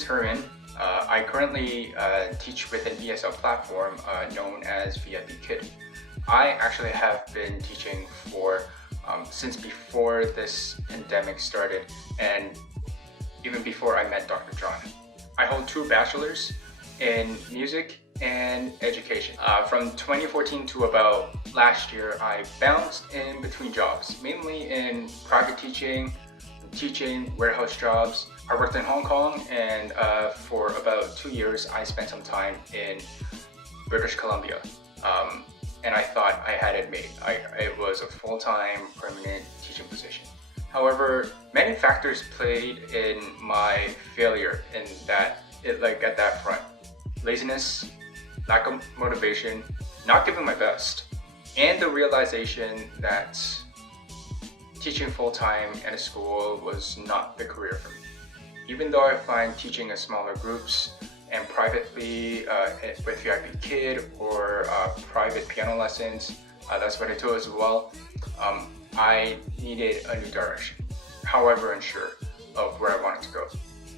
is Herman. I currently teach with an ESL platform known as VIP Kid. I actually have been teaching for since before this pandemic started, and even before I met Dr. John. I hold 2 bachelors in music and education. From 2014 to about last year, I bounced in between jobs, mainly in private teaching, warehouse jobs. I worked in Hong Kong, and for about 2 years, I spent some time in British Columbia. And I thought I had it made. It was a full-time, permanent teaching position. However, many factors played in my failure in that, at that front. Laziness, lack of motivation, not giving my best, and the realization that teaching full-time at a school was not the career for me. Even though I find teaching in smaller groups and privately with VIP Kid or private piano lessons, that's what I do as well, I needed a new direction. However, unsure of where I wanted to go.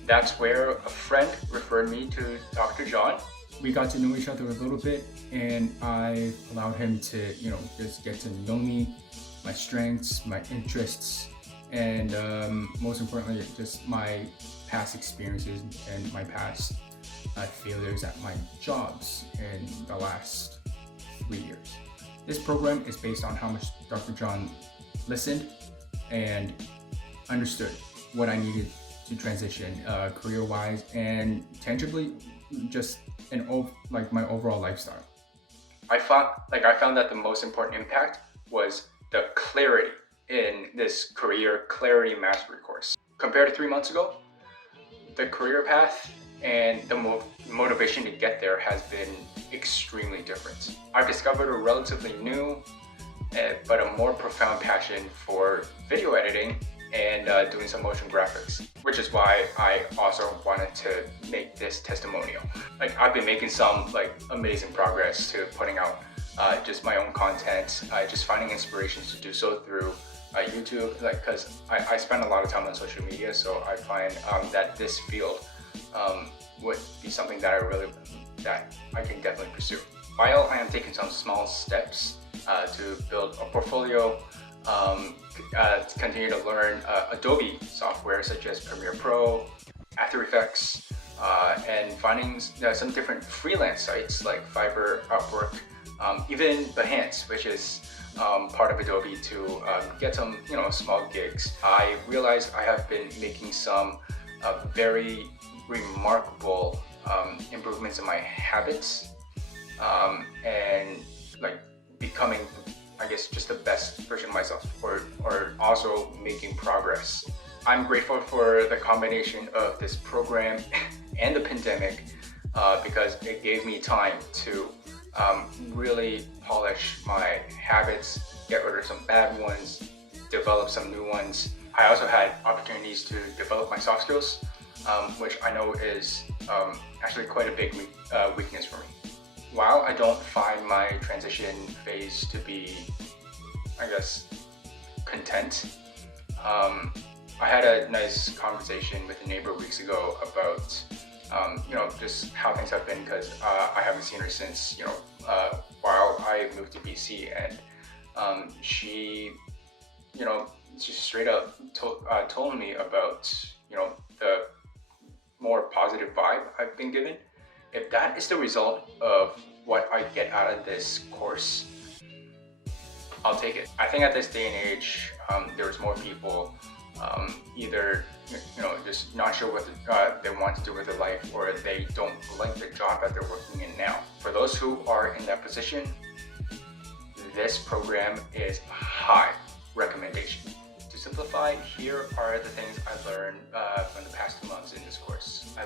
That's where a friend referred me to Dr. John. We got to know each other a little bit, and I allowed him to, just get to know me, my strengths, my interests, and most importantly, just my past experiences and my past failures at my jobs in the last 3 years. This program is based on how much Dr. John listened and understood what I needed to transition career-wise and tangibly, just my overall lifestyle. I found that the most important impact was the clarity in this career clarity mastery course. Compared to 3 months ago, the career path and the motivation to get there has been extremely different. I've discovered a relatively new but a more profound passion for video editing and doing some motion graphics, which is why I also wanted to make this testimonial. I've been making some amazing progress to putting out just my own content, just finding inspirations to do so through YouTube, because I spend a lot of time on social media, so I find that this field would be something that I can definitely pursue. While I am taking some small steps to build a portfolio, to continue to learn Adobe software such as Premiere Pro, After Effects, and finding some different freelance sites like Fiverr, Upwork, even Behance, which is part of Adobe, to get some small gigs. I realized I have been making some very remarkable improvements in my habits, and becoming, I guess, just the best version of myself, or also making progress. I'm grateful for the combination of this program and the pandemic because it gave me time to really polish my habits, get rid of some bad ones, develop some new ones. I also had opportunities to develop my soft skills, which I know is actually quite a big weakness for me. While I don't find my transition phase to be, I guess, content, I had a nice conversation with a neighbor weeks ago about just how things have been, because I haven't seen her since while I moved to BC, and she straight up told me about the more positive vibe I've been given. If that is the result of what I get out of this course, I'll take it. I think at this day and age, there's more people either just not sure what they want to do with their life, or they don't like the job that they're working in now. For those who are in that position, this program is a high recommendation. To simplify, here are the things I learned from the past 2 months in this course.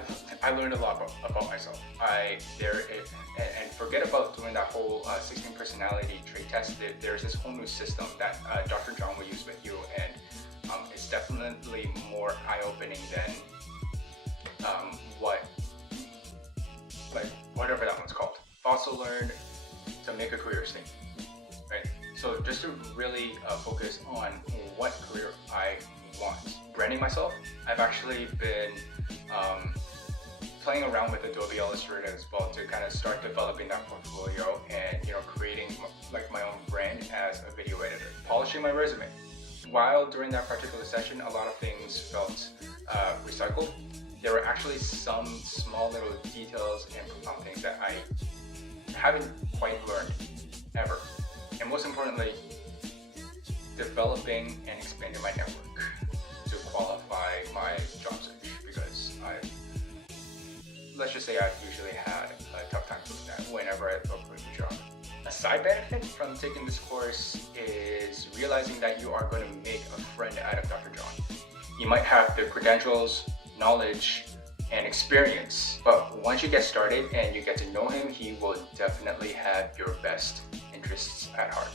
I learned a lot about myself. And forget about doing that whole 16 personality trait test. There's this whole new system that Dr. John will use with you, and it's definitely more eye-opening than whatever that one's called. Also learned to make a career thing, right? So just to really focus on what career I want. Branding myself, I've actually been playing around with Adobe Illustrator as well to kind of start developing that portfolio and creating like my own brand as a video editor. Polishing my resume. While during that particular session, a lot of things felt recycled, there were actually some small little details and profound things that I haven't quite learned ever. And most importantly, developing and expanding my network to qualify my job search, because let's just say I've usually had a tough time doing that whenever I look for a new job. A side benefit from taking this course is realizing that you are going to make a friend out of Dr. John. You might have the credentials, knowledge, and experience, but once you get started and you get to know him, he will definitely have your best interests at heart.